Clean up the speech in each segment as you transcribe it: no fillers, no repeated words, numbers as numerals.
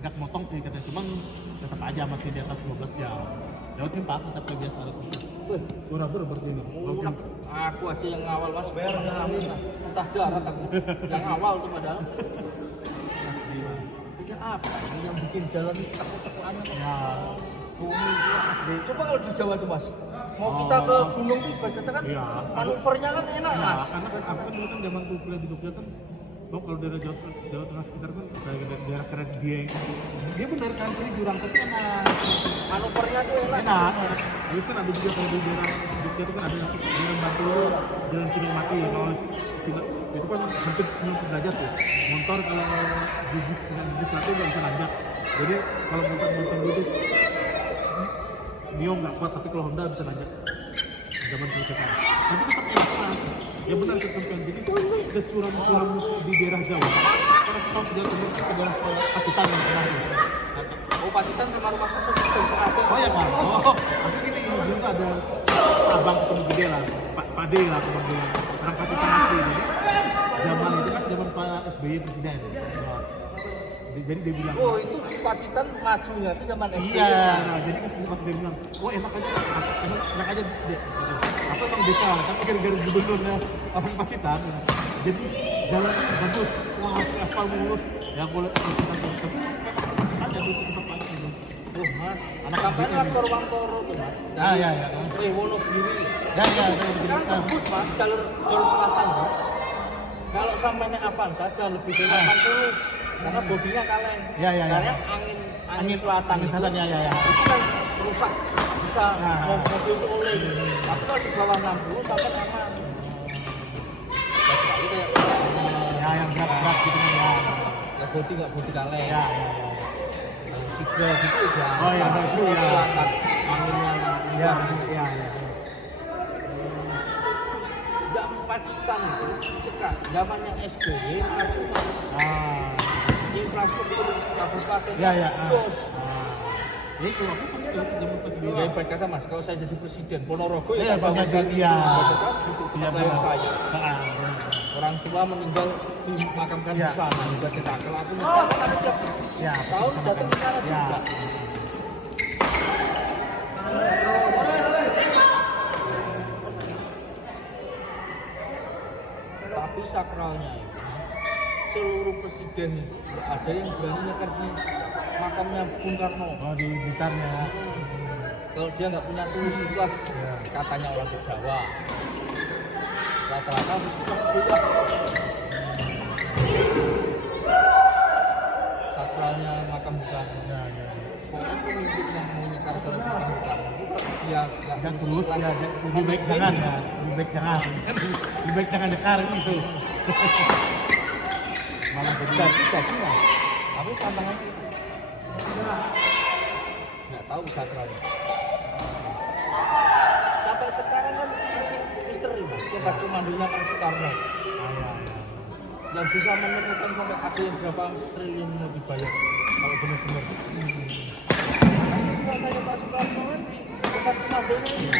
agak motong sih katanya, cuman tetap aja masih di atas 12 jam. Lewat Pak tetap biasa ada kontrak. Ber berarti ini. Aku aja yang ngawal mas, entah darat aku yang awal tuh padahal. Ini apa ini yang bikin jalan itu tepuk-tepukannya? Ya, Bumi itu asli. Coba kalau di Jawa tuh mas, mau kita ke gunung tuh berarti kan iya. manuvernya kan enak Ya, mas. karena aku kan dulu kan zaman kuliah di Jogja kan, kalau daerah Jawa Tengah sekitar kan daerah keren dia benar kan ini jurang tapi enak. Manuvernya tuh enak. Enak. Terus kan ada juga kalau di daerah Jogja itu kan ada jalan Bantul, jalan Cinomati. Kalau itu kan hampir 90 derajat tuh. Motor kalau gigi satu nggak bisa nanjak. Jadi kalau motor duduk Mio nggak kuat, tapi kalau Honda bisa nanjak. Zaman dulu kita. Tapi tetap enak. Ya benar tetap kan. Jadi ada curam-curam di daerah Jawa. Karena kalau ke Jawa Timur kan ke daerah Pacitan yang terakhir. Oh Pacitan rumah-rumah khusus itu ada. Oh ya Pak. Oh, tapi gini dulu tuh ada abang ketemu gede lah, Pak D lah kemudian orang Pacitan asli. Jadi zaman itu kan zaman Pak SBY presiden. Jadi dia bilang, oh itu Pacitan majunya itu zaman SBY. iya, nah, jadi kan pas dia bilang, oh enak aja deh. Apa emang desa, tapi gara-gara gubernurnya orang Pacitan, jadi jalan bagus, wah aspal mulus, ya boleh Pacitan tapi ada di tempat lain. Oh mas, anak kapan aktor Wantoro tuh mas? Ah ya ya. Wonogiri. Ya ya, Kan bagus mas, jalur selatan tuh. Kalau sampai Avanza aja lebih dari 80 karena bodinya kaleng. Ya ya ya. Karena angin selatan ya ya ya. itu kan rusak bisa mobil itu oleh. Tapi kalau di bawah 60 sampai aman. Kecuali kayak Ya yang berat gitu kan ya. ya bodi nggak bodi kaleng. Ya ya ya. Sigra gitu udah. Oh ya itu ya. Selatan anginnya Ya ya ya. Jam Pacitan itu cekak zamannya SBY maju infrastruktur kabupaten Ya ya. jos. Itu aku kan itu zaman presiden. Ya ibarat kata mas, kalau saya jadi presiden Ponorogo Iya, ya bangun bangga ganti iya. itu tempat lahir saya. Heeh. Orang tua meninggal dimakamkan di Iya. sana juga kita. Kalau aku nikah karena tiap Ya, tahun datang ke sana ya. juga. Tapi sakralnya itu seluruh presiden itu nggak ada yang berani nyeker di makamnya Bung Karno. Oh di Blitarnya. Kalau dia nggak punya tulus ikhlas, katanya orang ke Jawa. Rata-rata harus ikhlas juga. Sakralnya makam Bung Karno. Ya ya. Pokoknya pemimpin yang mau nyekar ke makam Bung Karno itu dia Dan tulus ya, lebih baik jangan ya, lebih baik jangan. Lebih baik jangan dekar itu. Malah jadi ya. Tapi tantangannya itu nggak tahu sakralnya. Sampai sekarang kan masih misteri mas. Tempat komandonya Pak Soekarno yang bisa menemukan sampai ada yang berapa triliun mau dibayar kalau benar-benar. Katanya Pak Soekarno kan di tempat komandonya ini.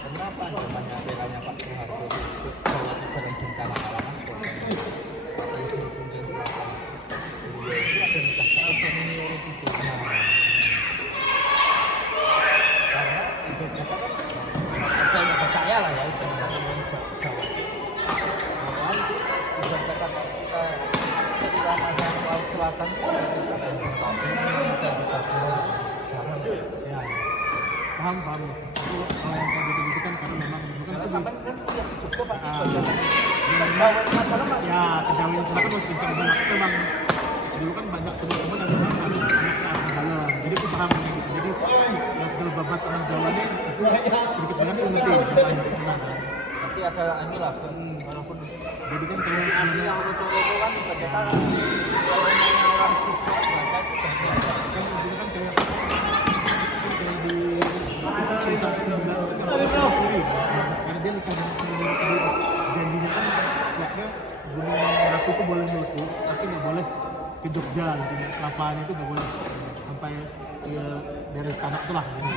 Kenapa zamannya belanya Pak Soeharto itu Jawa Timur dan bencana alam mas? Itu ada nikah sama senior itu. Karena itu kata kan percaya lah ya itu Jawa. Makanya itu ibarat kata kita seirama dengan laut selatan itu kita akan kita Jawa. Ya. Paham. Itu kalau yang kayak gitu kan karena memang itu kan Sampai kan kuliah di Jogja pasti Ah. bawa masalah mas. ya kejawen sana kan harus kencang banget. Itu memang dulu kan banyak teman-teman yang memang anak dalam. Jadi aku paham kayak gitu. Jadi yang segala babat orang Jawa ini sedikit banyak aku ngerti. Masih ada ini lah, walaupun Jadi kan kalau asli yang roto-roto kan kita kalau orang Jogja baca itu banyak. kan dulu kan kayak di karena dia nikah dengan janjinya kan pihaknya Gunung Merapi itu boleh meletus tapi nggak boleh ke Jogja gitu. Kelapaan itu nggak boleh sampai ke daerah tanah itulah gitu.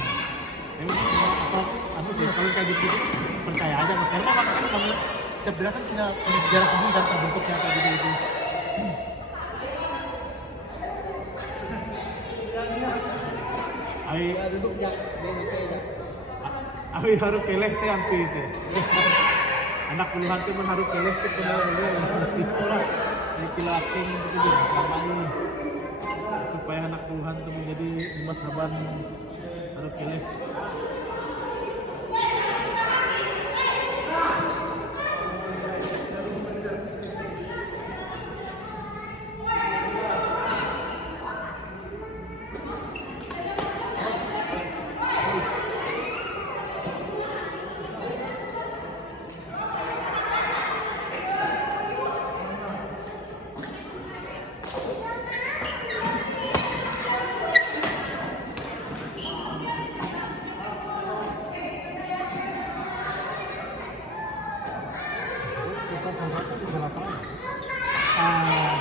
Apa kalau kayak gitu percaya aja mas karena memang kan setiap daerah kan punya sejarah sendiri dan terbentuknya kayak gitu. Ai Ya duduk ya, BNP ya. Abi harus keleh teh ampi itu. Anak puluhan tuh harus keleh tuh kena itulah. Ini kilo aking itu juga selama ini. Supaya anak puluhan tuh menjadi emas saban harus keleh.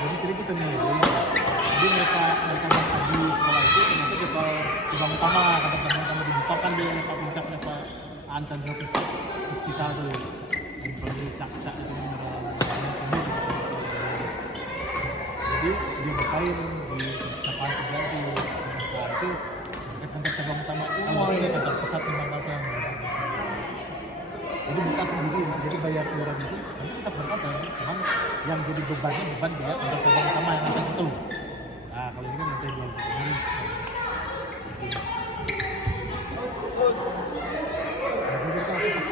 Jadi tadi kita nyari, jadi mereka datang di sekolah itu ternyata di gerbang utama, gerbang utama dibuka kan di level puncaknya Pak Aan Chandra kita tuh, yang pergi cak-cak itu jadi dia bukain di lapangan kerja itu, nah itu kantor gerbang utama itu, kantor pusat pembangunan. Jadi buka sendiri, jadi bayar iuran itu kita berkasar, cuman yang jadi beban dia untuk gerbang utama yang atas itu. Nah kalau ini kan nanti jual ini. Jadi kita lihat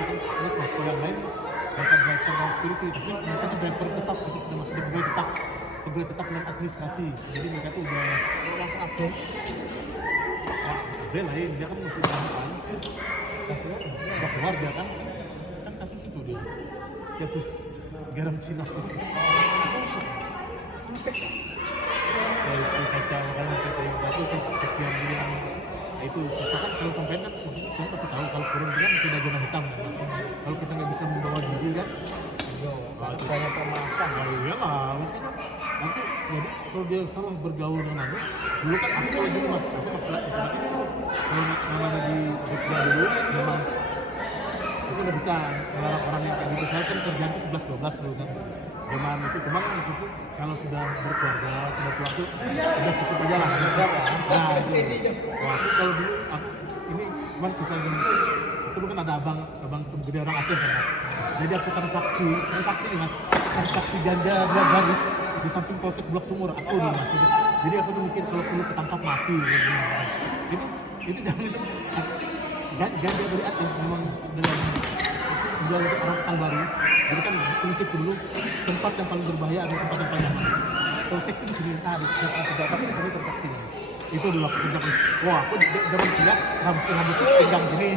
mas, yang lain mereka driver dan security, tapi mereka tuh driver tetap, jadi sudah masuk di pegawai tetap dan administrasi. Jadi mereka tuh udah kelas update. Dia lain, dia kan masih gampang. Udah keluar dia kan kasus itu dia, kasus garam Cina. Itu kacau kan kita yang batu kesian dia. Itu susah kan kalau sampai kan kita pasti tahu kalau kurang bilang sudah zona hitam. Kalau kita nggak bisa membawa diri kan, Kalau banyak pemasan. ya lah. Nanti jadi kalau dia salah bergaul dengan aku, dulu kan aku kalau dulu mas, aku masalah kalau namanya di Jogja dulu memang itu nggak bisa melarang orang yang kayak gitu. Saya kan kerjaan itu 11-12 dulu kan zaman itu, cuma kan itu kalau sudah berkeluarga, sudah tua tuh udah cukup aja lah. Nah itu, wah itu kalau dulu aku ini cuman bisa gini, itu dulu kan ada abang gede orang Aceh kan mas. Jadi aku kan saksi nih mas, kan saksi ganja dua baris di samping polsek Blok Sumur aku dulu mas. Jadi aku tuh mikir kalau perlu ketangkap mati gitu. Itu jangan itu ganja dari Aceh memang dalam jual untuk orang Pekanbaru. Jadi kan prinsip dulu tempat yang paling berbahaya adalah tempat yang paling aman. Polsek itu di sini ada tapi di sini tersaksi. Itu dulu aku pinjam. Wah aku zaman siap rambut pinjam sini.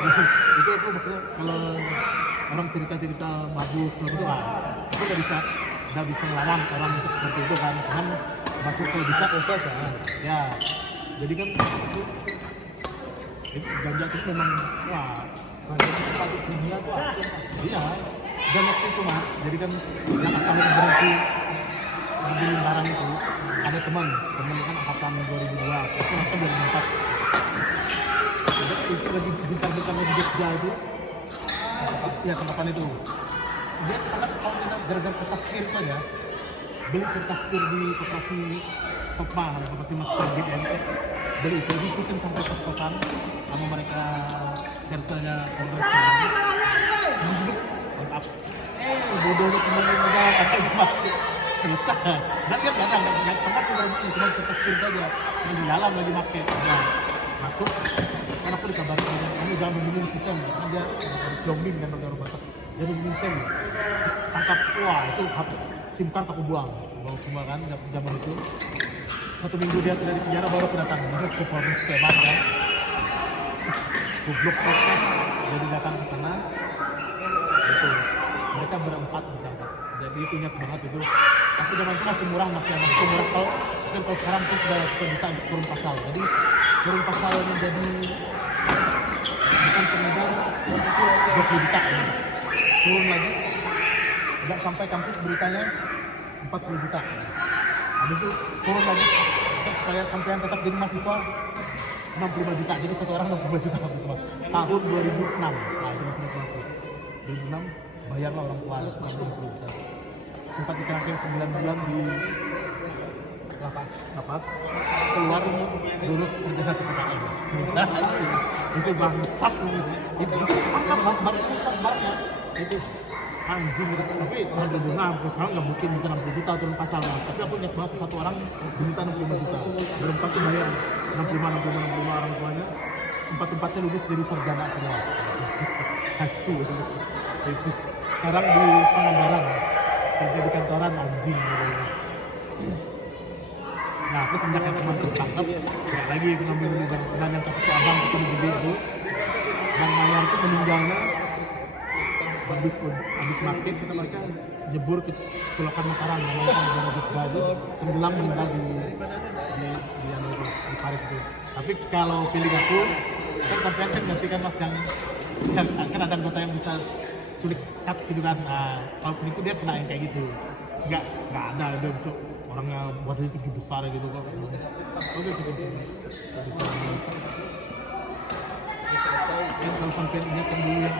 Itu aku makanya kalau orang cerita bagus itu aku nggak bisa ngelawan orang untuk seperti itu kan. Cuman bagus kalau bisa oke kan. Ya jadi kan itu ganja itu memang wah ganja itu dunia tuh iya. Dan waktu itu mas, jadi kan yang akan berhenti di barang itu ada teman kan angkatan 2002, itu masuk 2004. Itu lagi bintang-bintangnya di Jogja itu, ya kapan itu? Dia gara-gara kertas kir itu aja, beli kertas kir di koperasi Kopma, koperasi Master BNP, beli itu diikutin sampai kos-kosan sama mereka sersanya kongres. Mantap. Bodohnya temen-temen negara katanya masuk susah. Dan dia nggak pernah tuh berhenti, cuma kertas kir aja yang di dalam lagi pakai. Nah, masuk kan aku dikabarin kamu jangan memilih sistem karena dia harus jombing dan baru batas dia memilih sistem tangkap. Wah itu SIM card aku buang semua kan zaman itu. 1 minggu dia sudah di penjara baru aku datang ke Polres Sleman kan goblok kan jadi datang ke sana itu mereka berempat misalkan. Jadi itu ingat banget itu. Tapi zaman itu masih murah masih murah kalau sekarang tuh sudah bisa untuk turun pasal. Jadi turun pasal menjadi bukan pengedar 20 juta ya. Turun lagi nggak sampai kampus beritanya 40 juta. Habis itu turun lagi supaya sampai yang tetap jadi mahasiswa 65 juta. Jadi satu orang 65 juta tahun 2006. Nah itu masih 2006 bayarlah orang tua 60 juta. Sempat dikerangkin 9 bulan di lapas keluar lurus saja ke PKM. Itu bangsat itu akan mas banyak itu anjing gitu. Tapi tahun 2006 sekarang nggak mungkin bisa 60 juta turun pasal, tapi aku ingat banget satu orang diminta 65 juta, belum tentu bayar 65 orang tuanya, empat-empatnya lulus dari sarjana semua. Hasil itu sekarang di Pangandaran kerja di kantoran anjing gitu. Nah, terus sejak yang teman tertangkap, ya lagi itu ngambil dan yang satu abang ketemu gede itu, Bang Mayar itu meninggalnya habis market kita mereka jebur ke Selokan Mataram, namanya negara Jogja itu tenggelam meninggal di Paris itu. Tapi kalau pilih aku, kan sampai kan ganti kan mas yang kan ada anggota yang bisa sulit cut gitu kan. Nah, kalau itu dia kena yang kayak gitu. Nggak ada dia bisa orangnya badannya tinggi besar gitu kok. Oke cukup. Kalau sampai ingat yang dulu yang